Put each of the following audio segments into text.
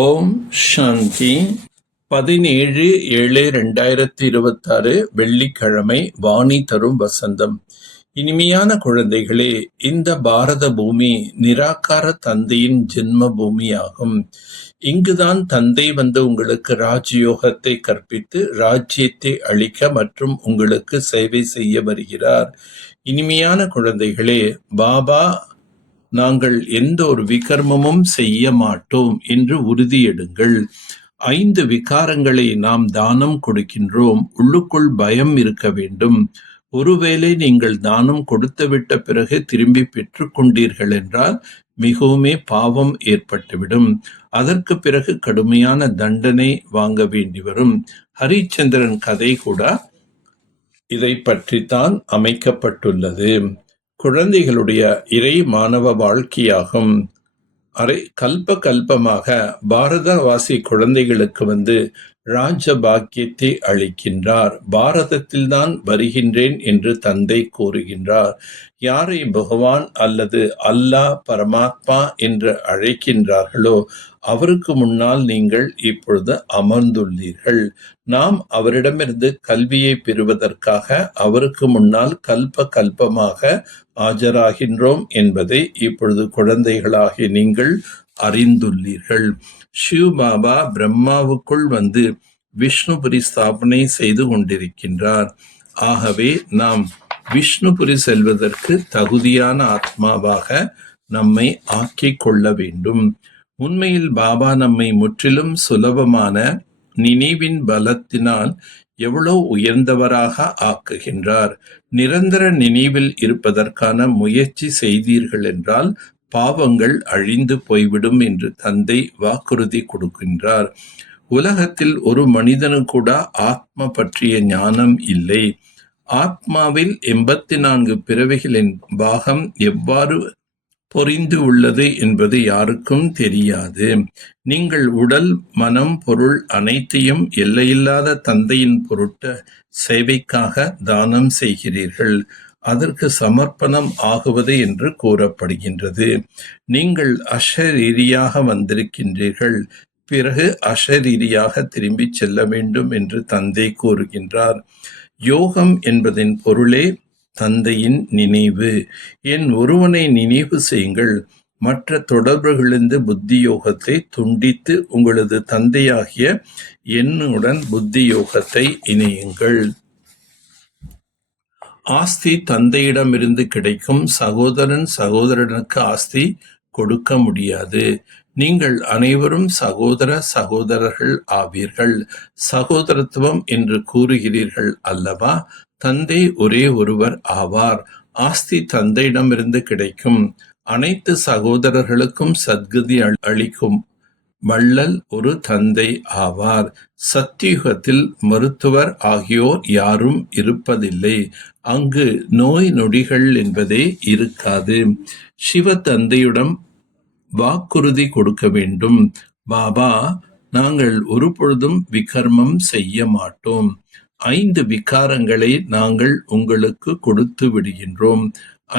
ஓம் சாந்தி. 17/7/2026 வெள்ளிக்கிழமை. வாணி தரும் வசந்தம். இனிமையான குழந்தைகளே, இந்த பாரத பூமி நிராகார தந்தையின் ஜென்ம பூமியாகும். இங்குதான் தந்தை வந்து உங்களுக்கு ராஜயோகத்தை கற்பித்து ராஜ்யத்தை அளிக்க மற்றும் உங்களுக்கு சேவை செய்ய வருகிறார். இனிமையான குழந்தைகளே, பாபா நாங்கள் எந்த ஒரு விகர்மமும் செய்ய மாட்டோம் என்று உறுதியெடுங்கள். 5 விகாரங்களை நாம் தானம் கொடுக்கின்றோம். உள்ளுக்குள் பயம் இருக்க வேண்டும். ஒருவேளை நீங்கள் தானம் கொடுத்துவிட்ட பிறகு திரும்பி பெற்றுக்கொண்டீர்கள் என்றால் மிகவுமே பாவம் ஏற்பட்டுவிடும். அதற்கு பிறகு கடுமையான தண்டனை வாங்க வேண்டி வரும். ஹரிச்சந்திரன் கதை கூட இதை பற்றித்தான் அமைக்கப்பட்டுள்ளது. குழந்தைகளுடைய இறை மாணவ வாழ்க்கையாகும். கல்பமாக பாரதவாசி குழந்தைகளுக்கு வந்து ராஜ பாக்கியத்தை அளிக்கின்றார். பாரதத்தில்தான் வருகின்றேன் என்று தந்தை கூறுகின்றார். யாரை பகவான் அல்லது அல்லாஹ் பரமாத்மா என்று அழைக்கின்றார்களோ அவருக்கு முன்னால் நீங்கள் இப்பொழுது அமர்ந்துள்ளீர்கள். நாம் அவரிடமிருந்து கல்வியை பெறுவதற்காக அவருக்கு முன்னால் கல்பமாக ஆஜராகின்றோம் என்பதை இப்பொழுது குழந்தைகளாகிய நீங்கள் அறிந்துள்ளீர்கள். சிவ் பாபா பிரம்மாவுக்குள் வந்து விஷ்ணுபுரி ஸ்தாபனை செய்து கொண்டிருக்கின்றார். ஆகவே நாம் விஷ்ணுபுரி செல்வதற்கு தகுதியான ஆத்மாவாக நம்மை ஆக்கிக் கொள்ள வேண்டும். உண்மையில் பாபா நம்மை முற்றிலும் சுலபமான நினைவின் பலத்தினால் எவ்வளவு உயர்ந்தவராக ஆக்குகின்றார். நிரந்தர நினைவில் இருப்பதற்கான முயற்சி செய்தீர்கள் என்றால் பாவங்கள் அழிந்து போய்விடும் என்று தந்தை வாக்குறுதி கொடுக்கின்றார். உலகத்தில் ஒரு மனிதனு கூட ஆத்மா பற்றிய ஞானம் இல்லை. ஆத்மாவில் 84 பிறவிகளின் பாகம் எவ்வாறு பொறிந்து உள்ளது என்பது யாருக்கும் தெரியாது. நீங்கள் உடல், மனம், பொருள் அனைத்தையும் எல்லையில்லாத தந்தையின் பொருட்டு சேவைக்காக தானம் செய்கிறீர்கள். அதற்கு சமர்ப்பணம் ஆகுவது என்று கூறப்படுகின்றது. நீங்கள் அஷரீரியாக வந்திருக்கின்றீர்கள், பிறகு அஷரீரியாக திரும்பி செல்ல வேண்டும் என்று தந்தை கூறுகின்றார். யோகம் என்பதின் பொருளே தந்தையின் நினைவு. என் ஒருவனை நினைவு செய்யுங்கள். மற்ற தொடர்புகளிலிருந்து புத்தி யோகத்தை துண்டித்து உங்களது தந்தையாகிய என்னுடன் புத்தி யோகத்தை இணையுங்கள். ஆஸ்தி தந்தையிடமிருந்து கிடைக்கும். சகோதரனுக்கு ஆஸ்தி கொடுக்க முடியாது. நீங்கள் அனைவரும் சகோதரர்கள் ஆவீர்கள். சகோதரத்துவம் என்று கூறுகிறீர்கள் அல்லவா? தந்தை ஒரே ஒருவர் ஆவார். ஆஸ்தி தந்தையிடமிருந்து கிடைக்கும். அனைத்து சகோதரர்களுக்கும் சத்கதி அளிக்கும் வள்ளல் ஒரு தந்தை ஆவார். சத்தியுகத்தில் மருத்துவர் ஆகியோர் யாரும் இருப்பதில்லை. அங்கு நோய் நொடிகள் என்பதே இருக்காது. சிவ தந்தையிடம் வாக்குறுதி கொடுக்க வேண்டும். பாபா, நாங்கள் ஒரு பொழுதும் விகர்மம் செய்ய மாட்டோம். 5 விகாரங்களை நாங்கள் உங்களுக்கு கொடுத்து விடுகின்றோம்.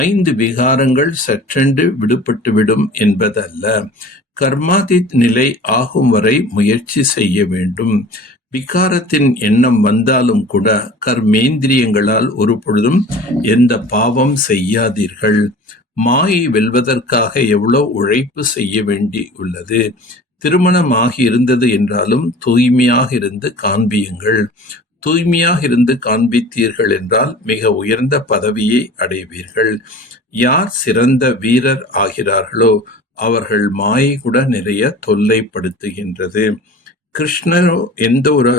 5 விகாரங்கள் சற்றென்று விடுபட்டுவிடும் என்பதல்ல. கர்மாதித் நிலை ஆகும் வரை முயற்சி செய்ய வேண்டும். விகாரத்தின் எண்ணம் வந்தாலும் கூட கர்மேந்திரியங்களால் ஒரு பொழுதும் எந்த பாவம் செய்யாதீர்கள். மாயை வெல்வதற்காக எவ்வளவு உழைப்பு செய்ய வேண்டி உள்ளது. திருமணமாகி இருந்தது என்றாலும் தூய்மையாக இருந்து காண்பியுங்கள். தூய்மையாக இருந்து காண்பித்தீர்கள் என்றால் மிக உயர்ந்த பதவியை அடைவீர்கள். யார் சிறந்த வீரர் ஆகிறார்களோ அவர்கள் மாயை கூட நிறைய தொல்லைப்படுத்துகின்றது. கிருஷ்ணரோ எந்த ஒரு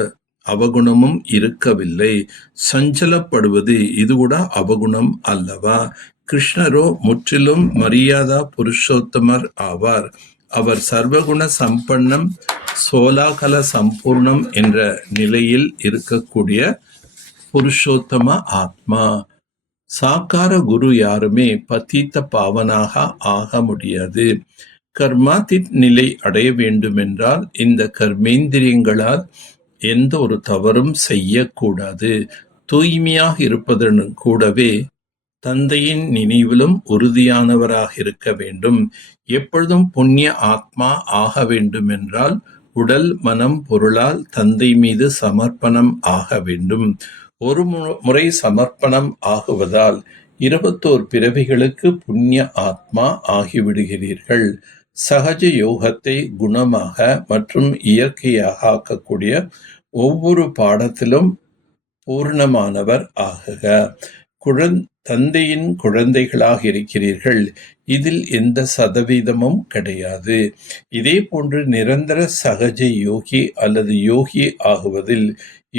அவகுணமும் இருக்கவில்லை. சஞ்சலப்படுவது இது கூட அவகுணம் அல்லவா? கிருஷ்ணரோ முற்றிலும் மரியாதா புருஷோத்தமர் ஆவார். அவர் சர்வகுண சம்பன்னம், சோலாகல சம்பூர்ணம் என்ற நிலையில் இருக்கக்கூடிய புருஷோத்தம ஆத்மா. சாக்கார குரு யாருமே பதீத்த பாவனாக ஆக முடியாது. கர்மாதித் நிலை அடைய வேண்டுமென்றால் இந்த கர்மேந்திரியங்களால் எந்த ஒரு தவறும் செய்யக்கூடாது. தூய்மையாக இருப்பதன் கூடவே தந்தையின் நினைவிலும் உறுதியானவராக இருக்க வேண்டும். எப்பொழுதும் புண்ணிய ஆத்மா ஆக வேண்டுமென்றால் உடல், மனம், பொருளால் தந்தை மீது சமர்ப்பணம் ஆக வேண்டும். ஒரு முறை சமர்ப்பணம் ஆகுவதால் 21 பிறவிகளுக்கு புண்ணிய ஆத்மா ஆகிவிடுகிறீர்கள். சகஜ யோகத்தை குணமாக மற்றும் இயற்கையாக ஆக்கக்கூடிய ஒவ்வொரு பாடத்திலும் பூர்ணமானவர் ஆகுக. தந்தையின் குழந்தைகளாக இருக்கிறீர்கள். இதில் எந்த சதவீதமும் கிடையாது. இதே போன்று நிரந்தர சகஜ யோகி அல்லது யோகி ஆகுவதில்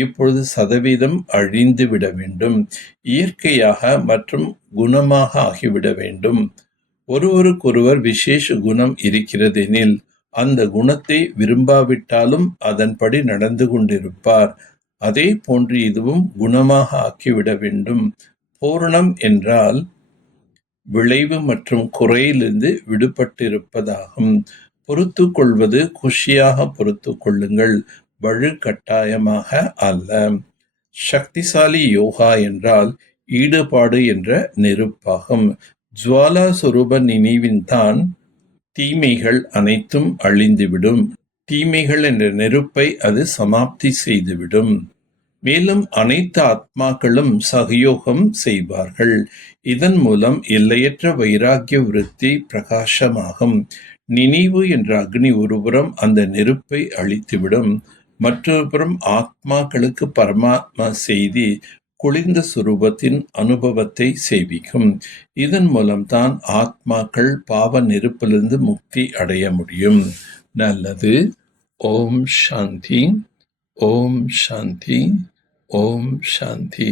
இப்பொழுது சதவீதம் அழிந்துவிட வேண்டும். இயற்கையாக மற்றும் குணமாக ஆகிவிட வேண்டும். ஒருவருக்கொருவர் விசேஷ குணம் இருக்கிறதெனில் அந்த குணத்தை விரும்பாவிட்டாலும் அதன்படி நடந்து கொண்டிருப்பார். அதே போன்று இதுவும் குணமாக ஆக்கிவிட வேண்டும். பூரணம் என்றால் விளைவு மற்றும் குறையிலிருந்து விடுபட்டிருப்பதாகும். பொறுத்து கொள்வது குஷியாக பொறுத்து கொள்ளுங்கள், வலுக்கட்டாயமாக அல்ல. சக்திசாலி யோகா என்றால் ஈடுபாடு என்ற நெருப்பாகும். ஜுவாலா சுரூப நினைவின்தான் தீமைகள் அனைத்தும் அழிந்துவிடும். தீமைகள் என்ற நெருப்பை அது சமாப்தி செய்துவிடும். மேலும் அனைத்து ஆத்மாக்களும் சகயோகம் செய்வார்கள். இதன் மூலம் எல்லையற்ற வைராக்கிய விருத்தி பிரகாசமாகும். நினைவு என்ற அக்னி ஒருபுறம் அந்த நெருப்பை அழித்துவிடும், மற்றொருபுறம் ஆத்மாக்களுக்கு பரமாத்மா செய்தி குளிர்ந்த சுரூபத்தின் அனுபவத்தை செய்விக்கும். இதன் மூலம்தான் ஆத்மாக்கள் பாவ நெருப்பிலிருந்து முக்தி அடைய முடியும். நல்லது. ஓம் சாந்தி. ஓம் சாந்தி. ஓம் சாந்தி.